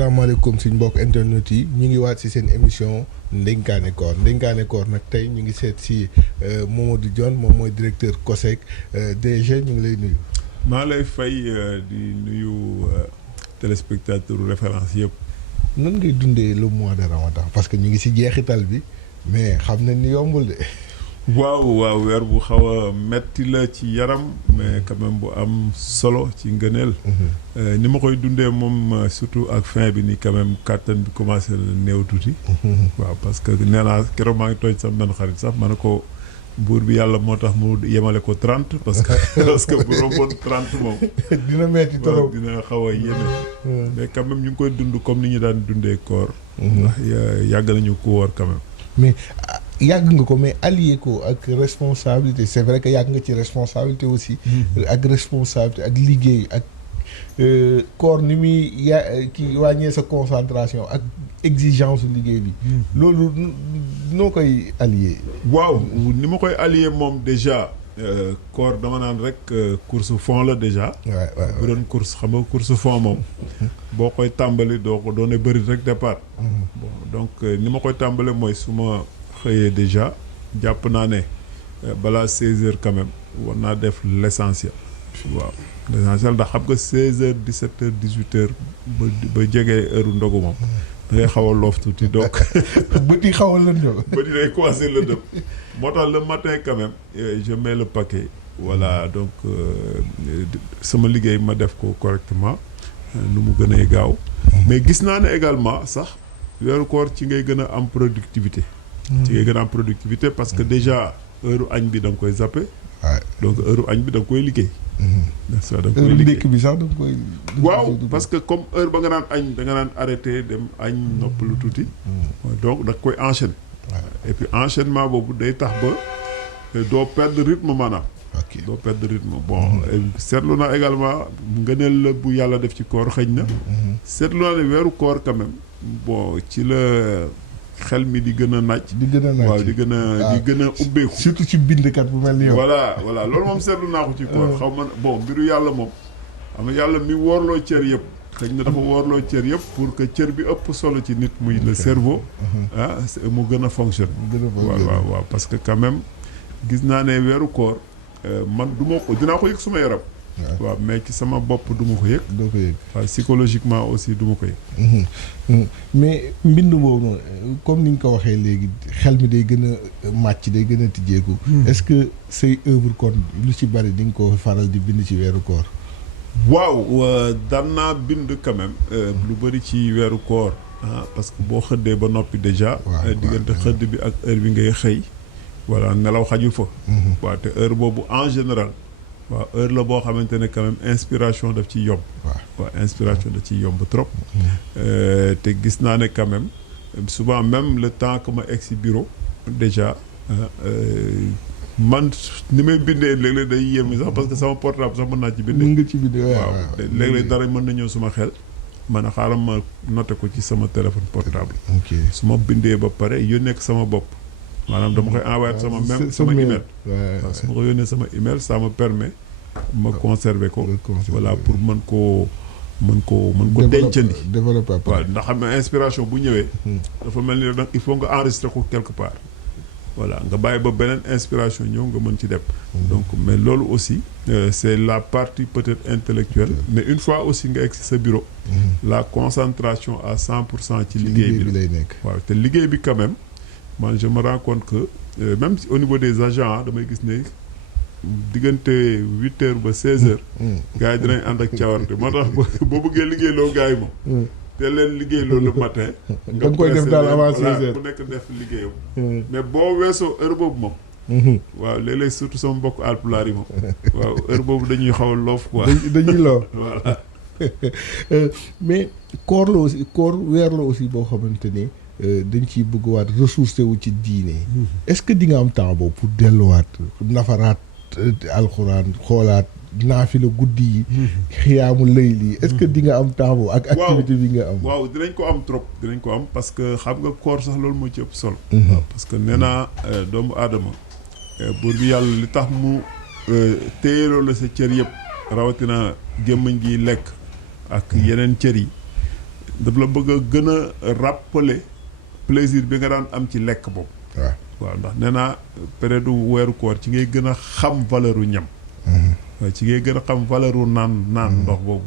asalaamaaleykum suñ mbokk internet yi ñu ngi waat si seen émission Ndenkaane Koor Ndenkaane Koor nag tey ñu ngi seet si Momadou Dione moom mooy directeur COSEC DG ñu ngi lay nuyu. maa lay fay di nuyu téléspectateur référence yëpp. nan ngay dundee le mois de Ramadan parce que ñu ngi si jeexital bi mais xam nañ ni yombul de. waaw weer bu xaw a metti la ci yaram mais quand même bu am solo ci ngëneel. ni ma koy dundee moom surtout ak fin bi ni quand même kàttan bi commencé la néew tuuti. waaw parce que nee naa keroog maa ngi tooñ sax benn xarit sax ma ne ko buur bi yàlla moo tax mu yemale ko 30 parce que bu romboon 30 moom. dina metti trop dina xaw a yéeme. mais quand même ñu ngi koy dund comme ni ñu daan dundee koor. ndax yàgg nañu ko woor quand même. mais yàgg nga ko mais allié ko ak responsabilité c'est vrai que yàgg nga ci responsabilité aussi. ak responsabilité ak liggéey ak koor ni muy ki wàññee sa concentration ak exigence liggéey bi. loolu noo koy allié. waaw ni ma koy allié moom déjà koor dama naan rek course fond la déjà. waaw bu doon course xam nga course fond moom. boo koy tàmbali doo ko doone bëri rek départ. bon donc ni ma koy tàmbale mooy su ma xëyee déjà jàpp naa ne balaa 16 heures quand même war naa def l'essentiel. waaw l'essentiel ndax xam nga 16 heures 17 heures 18 heures ba jegee heure ndogu moom. da ngay xaw a loof tuuti donc. bët yi xaw a lëndëm. bët yi day commencé lëndëm. moo tax le matin quand même je mets le paquet. voilà donc sama liggéey ma def ko correctement nu mu gënee gaaw. mais gis naa ne également sax weeru koor ci ngay gën a am productivité. ci ngay gën a am productivité parce que déjà heure añ bi da nga koy zappé. donc heure añ bi da nga koy liggéey. n'est-ce pas da nga koy liggéey ndékk bi sax da nga koy. waaw parce que comme heure ba nga naan añ da nga naan arrêté dem añ noppalu tuuti. donc da nga koy enchaîner. et puis enchaînement boobu day tax ba doo perdre rythme maanaam. ok doo perdre rythme bon seetlu naa également ngëneel la bu yàlla def ci koor xëñ na. seetlu naa ne weeru koor quand même bon ci la xel mi di gën a naaj. di gën a naaj waaw di gën a ubbeeku. surtout ci bindkat bu mel ni yow. voilà loolu moom seetlu naa ko ci koor. xaw ma bon mbiru yàlla moom. xam nga yàlla mi woorloo cër yëpp. xëy na dafa woorloo cër yëpp pour que cër bi ëpp solo ci nit muy le cerveau. mu gën a fonctionne. waaw parce que quand même gis naa ne weeru koor man du ma ko dinaa ko yëg suma yaram. waaw mais ci sama bopp du ma ko yëg. doo ko yëg waaw psychologiquement aussi du ma ko yëg. mais mbind boobu noonu comme ni nga ko waxee léegi xel mi day gën a màcc day gën a tijjeeku. est-ce que say œuvre kon lu ci bari di nga ko faral di bind ci weeru koor. waaw daan naa bind quand même lu bari ci weeru koor. parce que boo xëddee ba noppi déjà. diggante xëdd bi ak heure bi ngay xëy. voilà nelaw xaju fa. waaw te heure boobu en général. waaw heure la boo xamante ne quand même inspiration daf ci yomb. waaw inspiration daf ci yomb trop. te gis naa ne quand même souvent même le temps que ma egg si bureau déjà man ni may bindee léeg-léeg day yéeme sax parce que sama portable sax mën naa ci bindee. mën nga ci bindee waaw léeg-léeg dara mën na ñëw suma xel. man a xaaral ma noté ko ci sama téléphone portable. su ma bindee ba pare yónnee ko sama bopp. maanaam dama koy envoyé sama email. waaw su ma ko yónnee sama email ça me permet ma conserver ko. voilà pour mën koo dencandi. développer waaw ndax xam ne inspiration bu ñëwee. dafa mel ni il faut nga enregistrer ko quelque part. voilà nga bàyyi ba beneen inspiration ñëw nga mën ci dem. donc mais loolu aussi c'est la partie peut-être intellectuelle. mais une fois aussi nga egg si sa bureau. la concentration à 100% ci liggéey bi lay nekk. waaw te liggéey bi quand même. man je me rends compte que même au niveau des agents damay gis ne diggante 8 heures ba 16 heures. gars yi dinañ ànd ak cawarte moo tax boo bëggee liggéey loo gars yi moom. te leen liggéey loolu le matin. nga koy def daal avant 16 heures ku nekk def liggéeyam. mais boo weesoo heure boobu moom. waaw léeg-léeg surtout sama mbokk alpulaar yi moom. waaw heure boobu dañuy xaw a loof quoi. dañuy loof voilà. mais koor la aussi koor weer la aussi boo xamante ni. dañ ciy bëgg waat ressourcé wu ci diine. est-ce que di nga am temps boobu pour delluwaat nafaraat alxuraan xoolaat naafila guddi yi. xiyaamu layli yi est-ce que di nga am temps boobu ak activité bi nga am. waaw dinañ ko am trop dinañ ko am parce que xam nga koor sax loolu moo ci ëpp solo. waaw parce que nee naa doomu aadama buur bi yàlla li tax mu téyeloo la sa cër yëpp rawatina gémmiñ gi lekk ak yeneen cër yi. daf la bëgg a gën a rappeler plaisir bi nga daan am ci lekk boobu. waaw ndax nee naa période weeru koor ci ngay gën a xam valeuru ñam. waaw ci ngay gën a xam valeuru naan ndox boobu.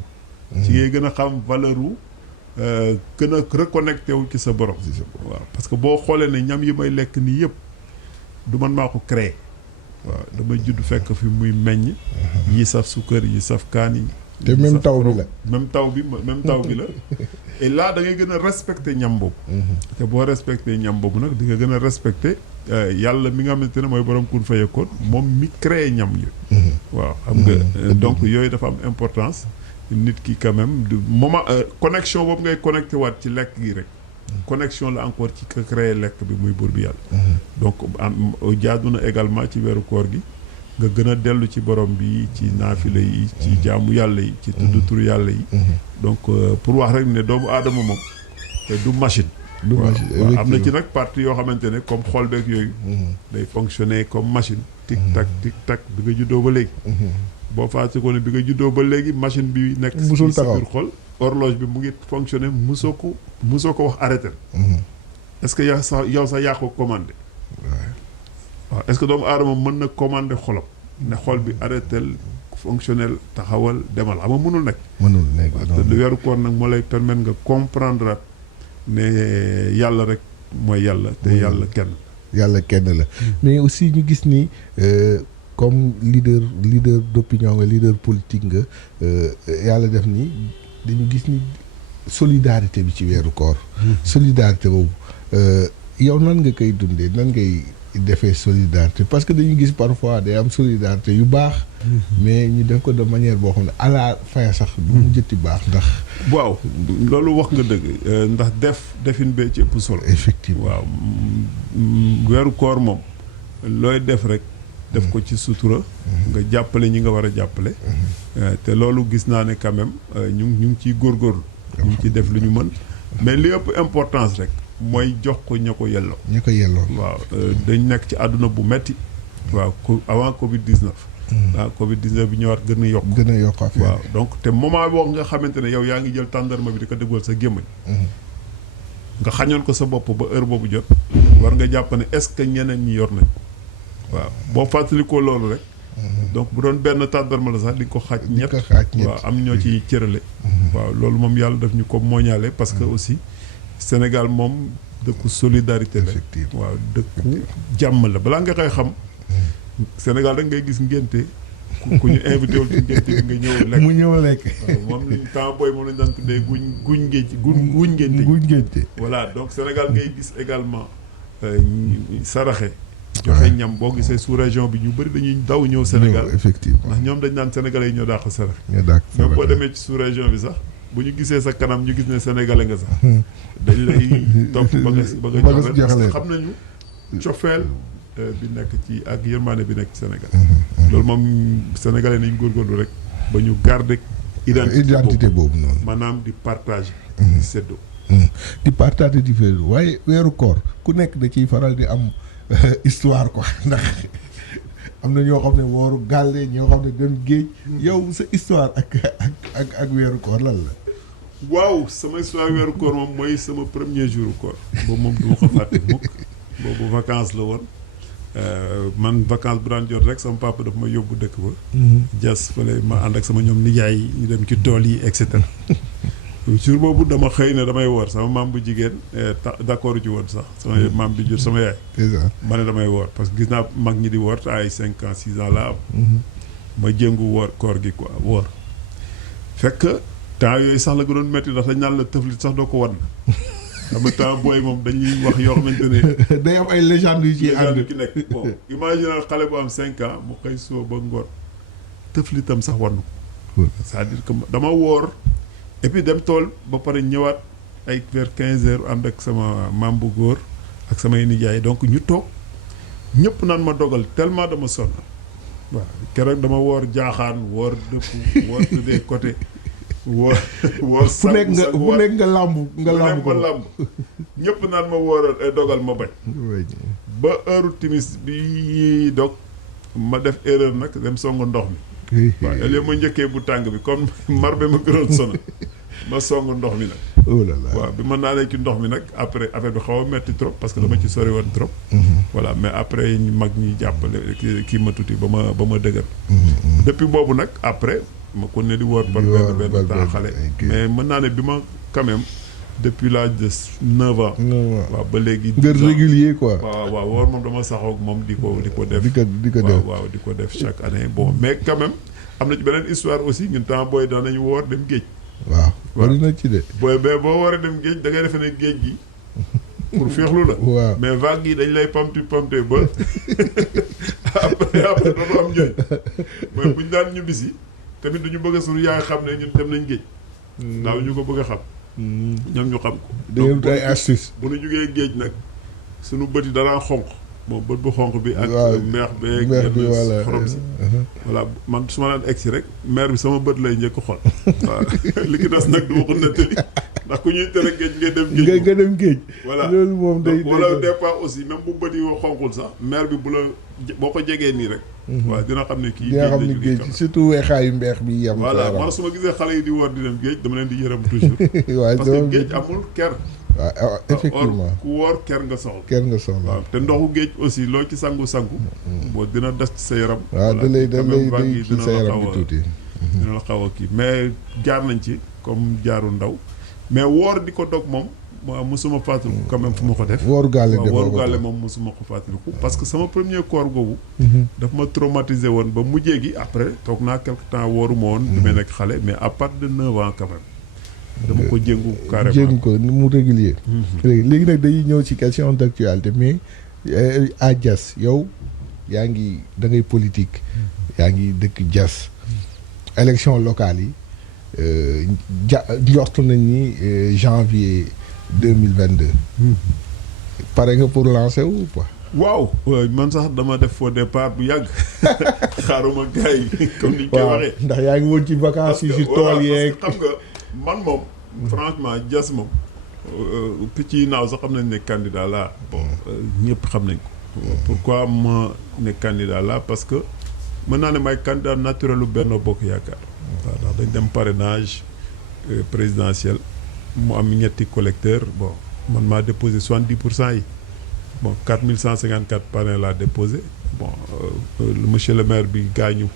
ci ngay gën a xam valeuru gën a reconnecté wu ci sa borom. waaw parce que boo xoolee ne ñam yi may lekk nii yëpp du man maa ko créé. waaw damay judd fekk fi muy meññ. yi saf sukkër yi saf kaan yi. te même taw bi la même taw bi la et là da ngay gën a respecté ñam boobu. te boo respecté ñam boobu nag di nga gën a respecté yàlla mi nga xamante ne mooy borom kun fayekoon moom mi créé ñam yi. waaw xam nga donc yooyu dafa am importance. nit ki quand même du moment connexion boobu ngay connecté waat ci lekk gi rek. connexion la encore ci ka créé lekk bi muy buur bi yàlla. donc jaadu na également ci weeru koor gi. nga gën a dellu ci borom bi ci naafila yi ci jaamu yàlla yi ci tudd tur yàlla yi. donc pour wax rek ne doomu aadama moom du machine. du machine waaw am na ci nag partie yoo xamante ne comme xol beeg yooyu. day fonctionner comme machine. tic tac bi nga juddoo ba léegi. boo fàtte ko ne bi nga juddoo ba léegi machine bi nekk. musul taxaw ci biir xol horloge bi mu ngi fonctionner musoo ko wax arrêté. est-ce que yow sax yaa ko commandé. waaw est-ce que doomu aadama mën na commander xolam ne xol bi arrêtel fonctionnel taxawal demal xam nga mënul nekk. mënul nekk te lu weeru koor nag moo lay permettre nga comprendre ne yàlla rek mooy yàlla te yàlla kenn. yàlla kenn la mais aussi ñu gis ni comme leader d'opinion nga leader politique nga yàlla def ni dañu gis ni solidarité bi ci weeru koor. solidarité boobu yow nan nga koy dundee nan ngay. defee solidarité parce que dañuy gis parfois day am solidarité yu baax. mais ñu def ko de manière boo xam ne à la fin sax du mu jëtti baax ndax. waaw loolu wax nga dëgg ndax defin bee ci ëpp solo. effectivement waaw weeru koor moom looy def rek. def ko ci sutura. nga jàppale ñi nga war a jàppale. te loolu gis naa ne quand même ñu ngi ciy góorgóorlu. ñu ngi ciy def lu ñu mën mais li ëpp importance rek. mooy jox ko ña ko yelloo. ña ko yelloo. waaw dañ nekk ci àdduna bu metti waaw avant Covid 19. waaw Covid 19 bi ñëwaat gën a yokk. gën a yokk affaire waaw donc te moment boo nga xamante ne yow yaa ngi jël tàndarma bi di ko déggool sa gémmañ. nga xañoon ko sa bopp ba heure boobu jot. war nga jàpp ne est-ce que ñeneen ñi yor nañ. waaw boo fàttalikoo loolu rek. donc bu doon benn tàndarma la sax di ko xaaj ñett. waaw am ñoo ci cërale. waaw loolu moom yàlla daf ñu ko mooñaale parce que aussi. Sénégal moom dëkku solidarité la. waaw dëkku jàmm la balaa nga koy xam. Sénégal rek ngay gis ngénte ku ñu invité wul ci ngénte bi nga ñëw lekk. mu ñëw lekk. waaw moom lañ temps booy moom lañ daan tuddee guñ ngénte. voilà donc Sénégal ngay gis également saraxe. joxe ñam boo gisee sous région bi ñu bëri dañuy daw ñëw Sénégal. effectivement ndax ñoom dañ naan sénégalais yi ñoo daax saraxe. ñoo daax même boo demee ci sous région bi sax. bu ñu gisee sa kanam ñu gis ne sénégalais nga sax dañ lay topp ba nga joxe parce que xam nañu cofeel bi nekk ci ak yërmaane bi nekk ci Sénégal loolu moom sénégalais nañ góorgóorlu rek ba ñu garder identité boobu noonu maanaam di partager di séddoo di partager di féddoo waaye weeru koor ku nekk da ciy faral di am histoire quoi ndax am na ñoo xam ne wooru gàlle ñoo xam ne dem géej yow sa histoire ak weeru koor lan la. waaw sama histoire weeru koor moom mooy sama premier jour koor boobu moom du ma ko fàtte mukk boobu vacances la woon man vacances bu daan jot rek sama papa daf ma yóbbu dëkk ba jas fële ma ànd ak sama ñoom nijaay yi ñu dem ci tool yi et cetera jour boobu dama xëy ne damay woor sama maam bu jigéen d'accord ci woon sax sama maam bi jur sama yaay ma ne damay woor parce que gis naa mag ñi di woor te ay 5 ans 6 ans la am ma jëngu woor koor gi quoi woor fekk temps yooyu sax la gënoon métti ndax dañ naan la tëflit sax doo ko wan xam nga temps booy moom dañuy wax yoo xamante ne day am ay légende yu ci ànd ki nekk bon imagine xale bu am 5 ans mu xëy soo ba ngoon tëflitam sax wan ko c'est-à-dire que dama woor et puis dem tool ba pare ñëwaat ay vers 15 heures ànd ak sama maam bu góor ak samay nijaay donc ñu toog ñëpp naan ma dogal tellement dama sonn waaw keroog dama woor jaaxaan woor dëpp woor tuddee côté woor fu nekk nga làmb ko làmb ñëpp naan ma wooral dogal ma bañ ba heure timis bi dog ma def erreur nag dem songu ndox mi waaw léegi ma njëkkee bu tàng bi comme mar be ma gënoon sonal ma songu ndox mi nag oh là là waaw bi ma naanee ci ndox mi nag après affaire bi xaw a metti trop parce que dama ci sori woon trop. voilà mais après ñu mag ñi jàppale kii ma tuuti ba ma dëgër. depuis boobu nag après ma continué di woor par benn temps xale. mais mën naa ne bi ma quand même depuis l'âge de 9 ans. waaw ba léegi. nga régulier quoi. waaw woor moom dama saxoog moom di ko def. di ko def waaw di ko def chaque année bon mais quand même am na ci beneen histoire aussi ñun temps booy daan nañu woor dem géej. waaw bari na ci de. boo war a dem géej da ngay defe ne géej gi pour féexlu la. waaw mais vague yi dañ lay pamti ba après dafa am njëriñ mooy bu ñu daan ñibbisi tamit duñu bëgg a suñu yaay xam ne ñun dem nañ géej. daaw ñu ko bëgg a xam. ñoom ñu xam ko. da ngeen ay astuce. bu ñu jugee géej nag suñu bët yi danaa xonq. bon bët bu xonq bi ak meex beeg bi wala xorom si voilà man su ma daan egsi rek mer bi sama bët lay njëkk xol waaw li ki des nag du ma ko nettali ndax ku ñuy tere géej ngay dem géej nga dem géej voilà loolu moom day wala des fois aussi même bu bët yi xonqul sax mer bi bu la boo ko jegee nii rek waaw dina xam ne kii dina xam ne géej surtout weexaayu mbeex bi yem voilà man su ma gisee xale yi di war di dem géej dama leen di yërëm toujours waaw parce que géej amul ker waaw effectivement ku woor ker nga soxla. ker nga soxla waaw te ndoxu géej aussi loo ci sangu. boo dina des ci sa yaram. waaw da lay kii sa yaram bi tuuti. dina la xaw a kii mais jaar nañ ci comme jaaru ndaw mais woor di ko dog moom mosuma fàttaliku quand même fu ma ko def. wooru gàlle moom mosuma ko fàttaliku parce que sama premier koor googu. daf ma traumatisé woon ba mujjee gi après toog naa quelque temps wooru ma woon. bi may nekk xale mais à partir de 9 ans quand même. dama ko jéngu carrément jéngu ko ni mu régulier. léegi nag dañuy ñëw ci question d'actualité mais à Diass yow yaa ngi da ngay politique. yaa ngi dëkk Diass. élection locale yi njortu nañ ni janvier 2022. pare nga pour lancer ou pas. waaw man sax dama def faux départ bu yàgg xaaruma gars yi comme ni ñu koy waxee. ndax yaa ngi woon ci vacances yi ci tool yeeg. xam nga man moom. franchement Diass moom picc yi naaw sax xam nañ ne candidat la bon ñëpp xam nañ ko. pourquoi ma ne candidat la parce que mën naa ne may candidat naturel lu Benno Bokk Yaakaar. waaw ndax dañ dem parrainage présidentiel mu am ñetti collecteur bon man maa déposé 70% yi bon 4154 parrain laa déposé bon monsieur le maire bi gaañu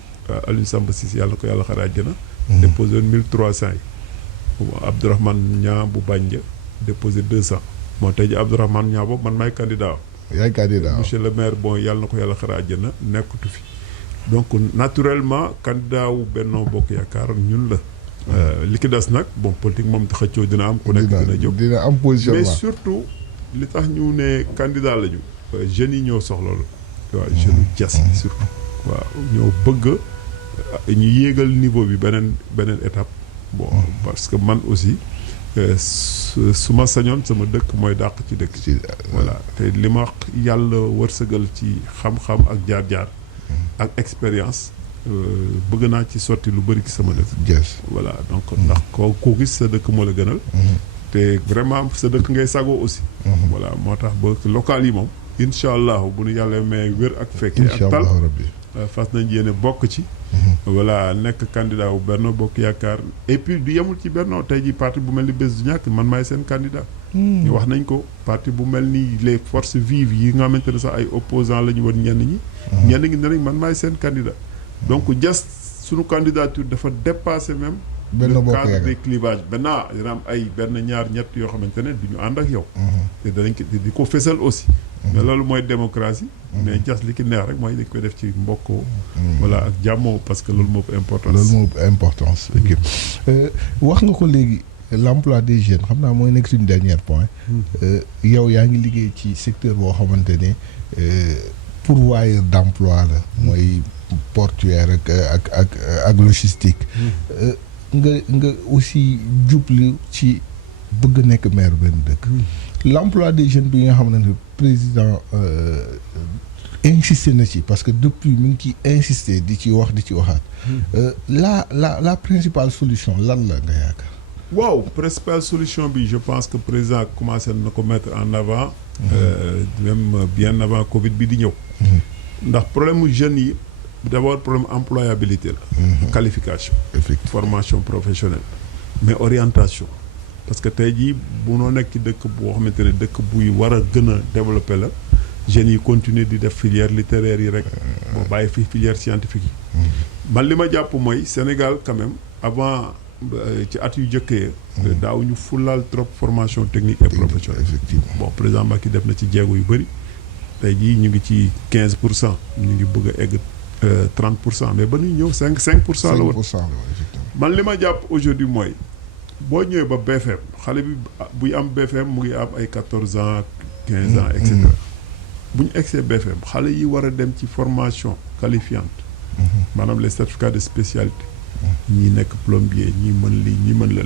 Aliou Samba Cissé yàlla ko yàlla xare àjjana. déposé woon 1300 yi. Abdourahmane Niang bu Bandia déposé 200 moo tey ji Abdourahmane Niang boobu man maay candidat yaay candidat monsieur le maire bon yàlla na ko yàlla xara àjjana nekkatu fi donc naturellement candidat wu Benno Bokk Yaakaar ñun la li ki des nag bon politique moom xëccoo dina am ku nekk dina jóg dina am positionnement mais surtout li tax ñu ne candidat lañu jeunes yi ñoo soxla la waaw jeunes Diass yi surtout waaw ñoo bëgg ñu yéegal niveau bi beneen étape bon parce que man aussi su ma sañoon sama dëkk mooy dàq ci dëkk voilà te li ma yàlla wërsëgal ci xam-xam ak jaar-jaar ak expérience bëgg naa ci sotti lu bëri ci sama dëkk voilà donc ndax koo gis sa dëkk moo la gënal te vraiment sa dëkk ngay sagoo aussi voilà moo tax ba local yi moom incha allah bu nu yàlla may wér ak fekkee ak tal fas nañ yéene bokk ci voilà nekk candidat wu Benno Bokk Yaakaar et puis du yemul ci Benno tey ji parti bu mel ni Bës du Ñakk man maay seen candidat ñu wax nañ ko parti bu mel ni les forces vives yi nga xamante ne sax ay opposants la ñu woon ñenn ñi ne nañ man maay seen candidat donc Diass suñu candidature dafa dépasser même le cadre des clivages maintenant dina am ay ñaar ñett yoo xamante ne du ñu ànd ak yow te danañ ko di ko fésal aussi mais loolu mooy démocratie mais Diass li ki neex rek mooy dañ koy def ci mbokkoo voilà ak jàmmoo parce que loolu moo ëpp importance wax nga ko léegi l'emploi des jeunes xam naa mooy nekk suñu dernier point yow yaa ngi liggéey ci secteur boo xamante ne pourvoyeur d'emploi la mooy portuaire ak logistique nga aussi jublu ci bëgg nekk maire benn dëkk l'emploi des jeunes bi nga xamante ne président insisté na ci parce que depuis mi ngi ciy insisté di ci waxaat la principale solution lan la nga yaakaar waaw principale solution bi je pense que président commencé na ko mettre en avant même bien avant Covid bi di ñëw ndax problème mu jeunes yi d'abord problème employabilité la qualification formation professionnelle mais orientation parce que tey jii bu noo nekk ci dëkk boo xamante ne dëkk buy war a gën a développé la jeunes yi continuer di def filière littéraire yi rek boo bàyyi fi filière scientifique yi man li ma jàpp mooy Sénégal quand même avant ci at yu jëkkee daaw ñu fulaal trop formation technique et professionnelle effectivement bon président Macky def na ci jéego yu bëri tey jii ñu ngi ci 15% ñu ngi bëgg a egg 30% mais ba ñuy ñëw 5% la woon man li ma jàpp aujourd'hui mooy boo ñëwee ba BFM xale bi buy am BFM mu ngi am ay 14 ans 15 ans et cetera bu ñu egsee BFM xale yi war a dem ci formation qualifiante maanaam les certificats de spécialité ñii nekk plombier ñii mën lii ñii mën la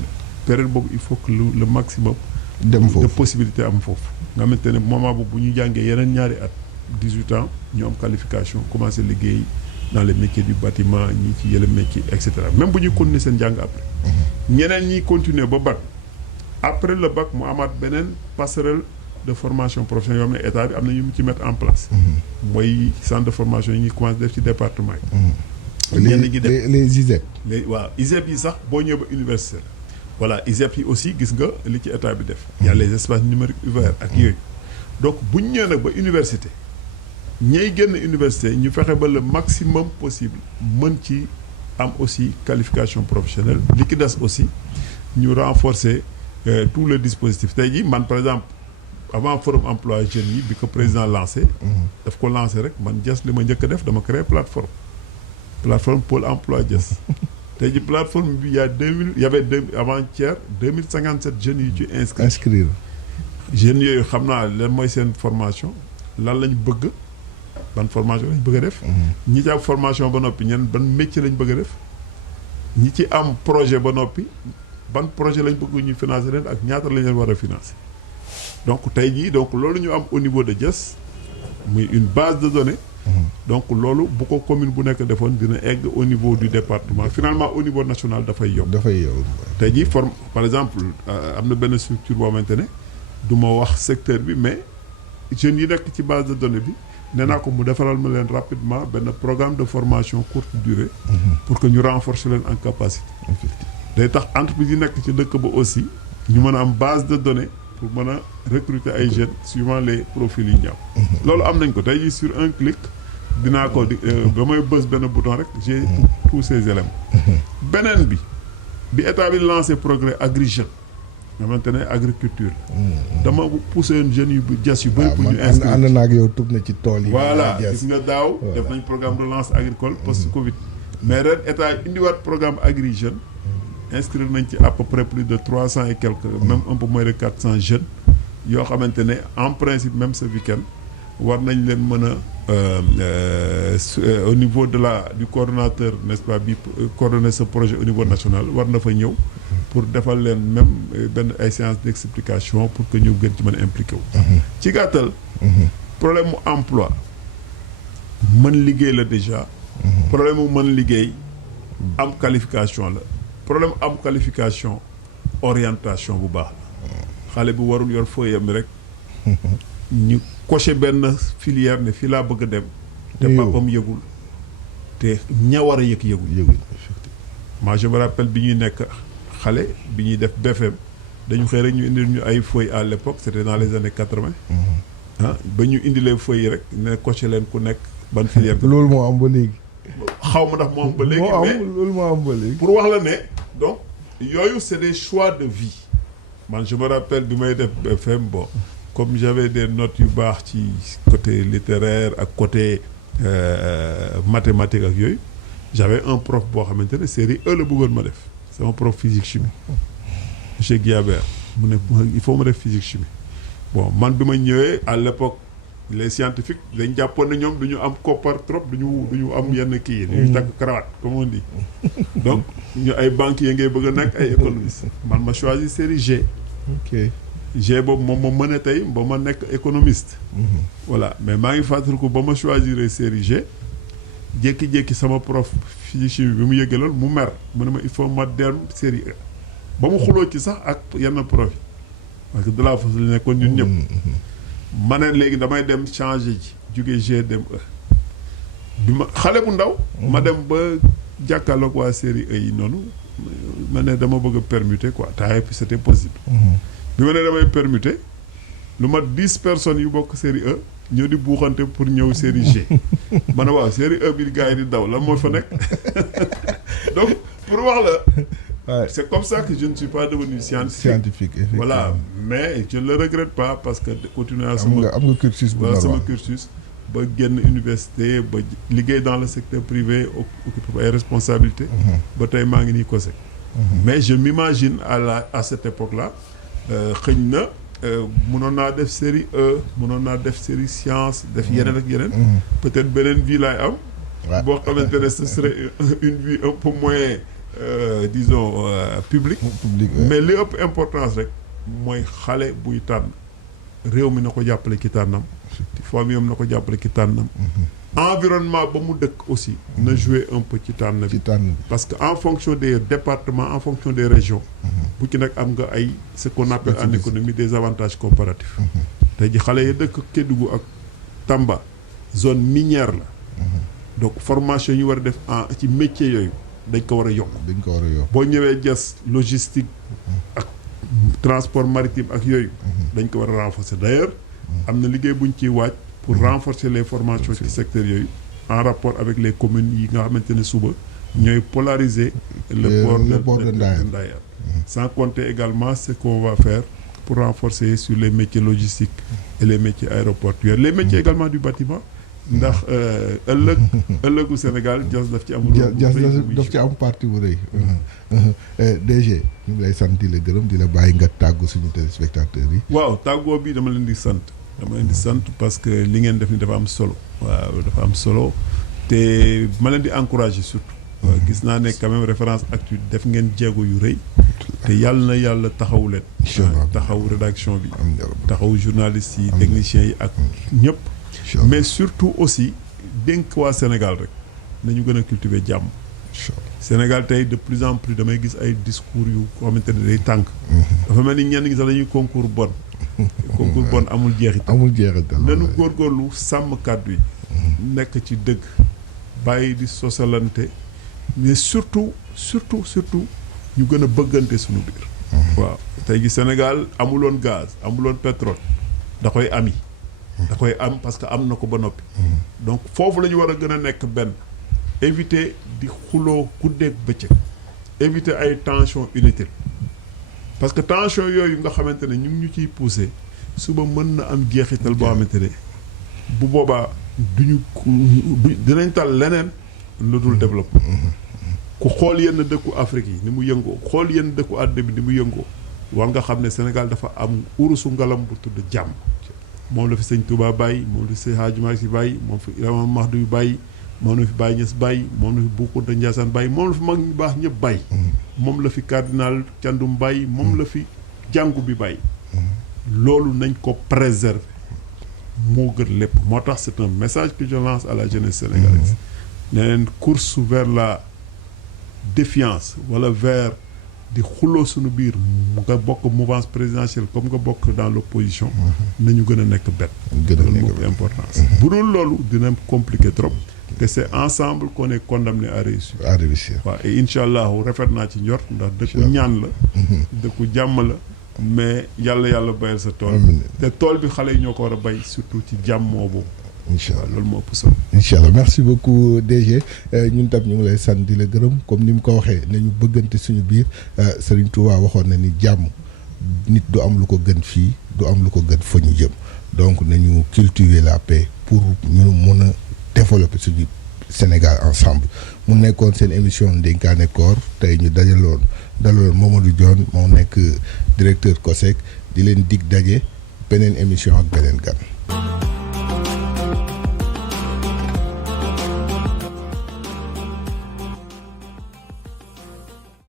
période boobu il faut que le maximum dem foofu de possibilité am foofu nga xamante ne moment boobu bu ñu jàngee yeneen ñaari at 18 ans ñu am qualification commencé liggéey dans les métiers du bâtiment ñii ci yële métier et cetera même bu ñuy continuer seen jàng après ñeneen ñiy continuer ba bac après le bac mu amaat beneen passerelle de formation professionnelle yoo xam ne état bi am na ñu ci mettre en place mooy centre de formation yi ñuy commencé def ci département yi ñenn ñi def les ISEP waaw ISEP yi sax boo ñëwee ba université la voilà ISEP yi aussi gis nga li ci état bi def y a les espaces numériques ouverts ak yooyu donc bu ñu ñëwee nag ba université ñay génn université ñu fexe ba le maximum possible mën ci am aussi qualification professionnelle li ki des aussi ñu renforcer tous les dispositifs tey jii man par exemple avant forum emploi jeunes yi bi ko président lancé daf ko lancé rek man Diass li ma njëkk a def dama créer plateforme pôle emploi Diass tey jii plateforme bi y y avait avant-hier 2057 jeunes yu ci inscrire jeunes yooyu xam naa lan mooy seen formation lan lañ bëgg ban formation lañ bëgg a def ñi ci am formation ba noppi ñen ban métier lañ bëgg a def ñi ci am projet ba noppi ban projet lañ bëgg ñu financer leen ak ñaata lañ leen war a financer donc tey jii donc loolu ñu am au niveau de Diass muy une base de données donc loolu bu ko commune bu nekk defoon dina egg au niveau du département finalement au niveau national dafay yomb tey jii par exemple am na benn structure boo xamante ne du ma wax secteur bi mais jeunes yi nekk ci base de données bi nee naa ko mu defaral ma leen rapidement benn programme de formation courte durée pour que ñu renforcer leen en capacité day tax entreprise yi nekk ci dëkk ba aussi ñu mën a am base de données pour mën a recruter ay jeunes suivant les profils yi ñu am loolu am nañ ko tey jii sur un clic dinaa ko ba may bës benn bouton rek j'ai tous ces éléments beneen bi état bi lancé progrès Agri Jeunes nga xamante ne agriculture dama poussé jeunes yu Diass yu bëri pour ñu inscrire ànd naa ak yow tub na ci tool yi voilà gis nga daaw def nañ programme de relance agricole post Covid mais ren état indiwaat programme Agri Jeunes inscrire nañ ci à peu près plus de 300 et quelques même un peu moins de 400 jeunes yoo xamante ne en principe même ce week-end war nañ leen mën a au niveau de du coordonnateur n'est-ce pas bi coordonner ce projet au niveau national war na fa ñëw pour defal leen même benn ay séance d'explication pour que ñu gën ci mën a impliqué wu ci gàttal problème mu emploi mën liggéey la déjà problème mu mën liggéey am qualification la problème am qualification orientation bu baax la xale bi warul yor feuille am rek ñu coché benn filière ne fii laa bëgg a dem te papam yëgul te ña war a yëgul moi je me rappelle bi ñuy nekk xale bi ñuy def BFM dañu xëy rek ñu indil ñu ay feuilles à l'époque c'était dans les années 80 ba ñu indilee feuilles yi rek ne coché leen ku nekk ban filière loolu moo am ba léegi xaw ma ndax moo am ba léegi mais loolu moo am ba léegi pour wax la ne donc yooyu c'est des choix de vie man je me rappelle bi may def BFM bon comme j'avais des notes yu baax ci côté littéraire ak côté mathématique ak yooyu j'avais un prof boo xamante ne série E la bëggoon ma def sama prof physique chimie monsieur Guiabert mu ne il faut ma def physique chimie bon man bi ma ñëwee à l'époque les scientifiques dañ jàppoon ne ñoom duñu am koppar trop duñu am yenn kii yi duñu takk cravate comme on dit donc ñu ay banquiers ngay bëgg a nekk ay économistes man ma choisi série G G boobu moom ma mën a tey ba ma nekk économiste voilà mais maa ngi fàttaliku ba ma choisir série G jékki-jékki sama prof physique chimie bi mu yëgee loolu mu mer mu ne ma il faut ma dem série E ba mu xuloo ci sax ak yenn prof yi parce que de la façon la nekkoon ñun ñëpp ma ne léegi damay dem changer ji jóge G dem E bi ma xale bu ndaw ma dem ba jàkkaarloog waa série E yi noonu ma ne dama bëgg a permuter quoi temps puis c'était possible. bi ma ne damay permuter lu mat 10 personnes yu bokk série E ñëw di buuxante pour ñëw série G. ma ne waaw série E bi gars yi di daw lan moo fa nekk donc pour wax la. Ouais. C'est comme ça que je ne suis pas devenu scientifique. Voilà, mais je ne le regrette pas parce que continuer à sama cursus bu sama cursus ba génn université ba liggéey dans le secteur privé occuper ay responsabilités. ba tey maa ngi nii COSEC. Mais je m'imagine à cette époque-là xëy na mënoon naa def série E mënoon naa def série science def yeneen ak yeneen. peut-être beneen vie laay am. boo xamante ne ce serait une vie un peu moins. Disons public mais li ëpp importance rek mooy xale buy tànn réew mi na ko jàppale ki tànnam famille am na ko jàppale ki tànnam environnement ba mu dëkk aussi na jouer un peu ci tànn bi parce que en fonction des départements en fonction des régions bu ci nag am nga ay ce qu'on appelle en économie des avantages comparatifs tey ji xale yi dëkk Kédougou ak Tamba zone minière la donc formation yi war a def ci métier yooyu dañ ko war a yokk boo ñëwee jas logistique ak transport maritime ak yooyu dañ ko war a renforcer d'ailleurs am na liggéey buñ ciy waaj pour renforcer les formations ci secteur yooyu en rapport avec les communes yi nga xamante ne suba ñooy polariser le port de Ndayane sans compter également ce qu'on va faire pour renforcer sur les métiers logistiques et les métiers aéroportuaires les métiers également du bâtiment ndax ëllëgu Sénégal jas daf ci amul daf ci am parti bu rëy DG ñu ngi lay sant di la gërëm di la bàyyi nga tàggu suñu téléspectateurs yi waaw tàggoo bi dama leen di sant parce que li ngeen def ni dafa am solo waaw dafa am solo te ma leen di encourager surtout gis naa ne quand même référence actu def ngeen jéego yu rëy te yàlla na yàlla taxaw leen taxaw rédaction bi taxaw journalistes yi techniciens yi ak ñëpp mais surtout aussi dénk waa Sénégal rek nañu gën a cultiver jàmm Sénégal tey de plus en plus damay gis ay discours yu ko xamante ne day tànk dafa mel ni ñenn ñi sax dañuy concours bon amul jeexital nanu góorgóorlu sàmm kàddu yi nekk ci dëgg bàyyi di sosalante mais surtout ñu gën a bëggante suñu biir waaw tey gi Sénégal amuloon gaz amuloon pétrole da koy ami da koy am parce que am na ko ba noppi donc foofu la ñu war a gën a nekk benn éviter di xuloo guddeeg bëccëg éviter ay tension inutile parce que tension yooyu nga xamante ne ñu ngi ñu ciy poussé suba mën na am jeexital boo xamante ne bu boobaa dinañ tal leneen lu dul développement ku xool yenn dëkku Afrique yi ni mu yëngoo xool yenn dëkku àddina bi ni mu yëngoo war nga xam ne Sénégal dafa am urusu ngalam bu tudd jàmm moom la fi sëñ Touba bàyyi moom la fi sëñ Hadji Malick Sy bàyyi moom fi Imam Mahdi yu bàyyi moom la fi Baye Niass bàyyi moom la fi Bou Kounta Ndiassane bàyyi moom la fi mag ñu baax ñëpp bàyyi moom la fi cardinal Thiandoum bàyyi moom la fi jàngu bi bàyyi loolu nañ ko préserver moo gën lépp moo tax c'est un message que je lance à la jeunesse sénégalaise ne leen course vers la défiance wala vers di xuloo suñu biir nga bokk mouvance présidentielle comme nga bokk dans l'opposition nañu gën a nekk benn loolu moo importance bu dul loolu dina compliqué trop te c'est ensemble qu'on est condamné à réussir waaw et incha allahu rafet naa ci njort ndax dëkku ñaan la dëkku jàmm la mais yàlla bayal sa tool te tool bi xale yi ñoo ko war a bay surtout ci jàmmoo boobu incha allah loolu moo ëpp solo incha allah merci beaucoup DG ñun tam ñu ngi lay sant di la gërëm comme ni mu ko waxee nañu bëggante suñu biir Serigne Touba waxoon na ni jàmm nit du am lu ko gën fii du am lu ko gën fa ñu jëm donc nañu cultiver la paix pour ñu mën a développer suñu Sénégal ensemble mu nekkoon seen émission Ndenkaane Koor tey ñu daloon Mamadou Dione moo nekk directeur COSEC di leen dig daje beneen émission ak beneen gan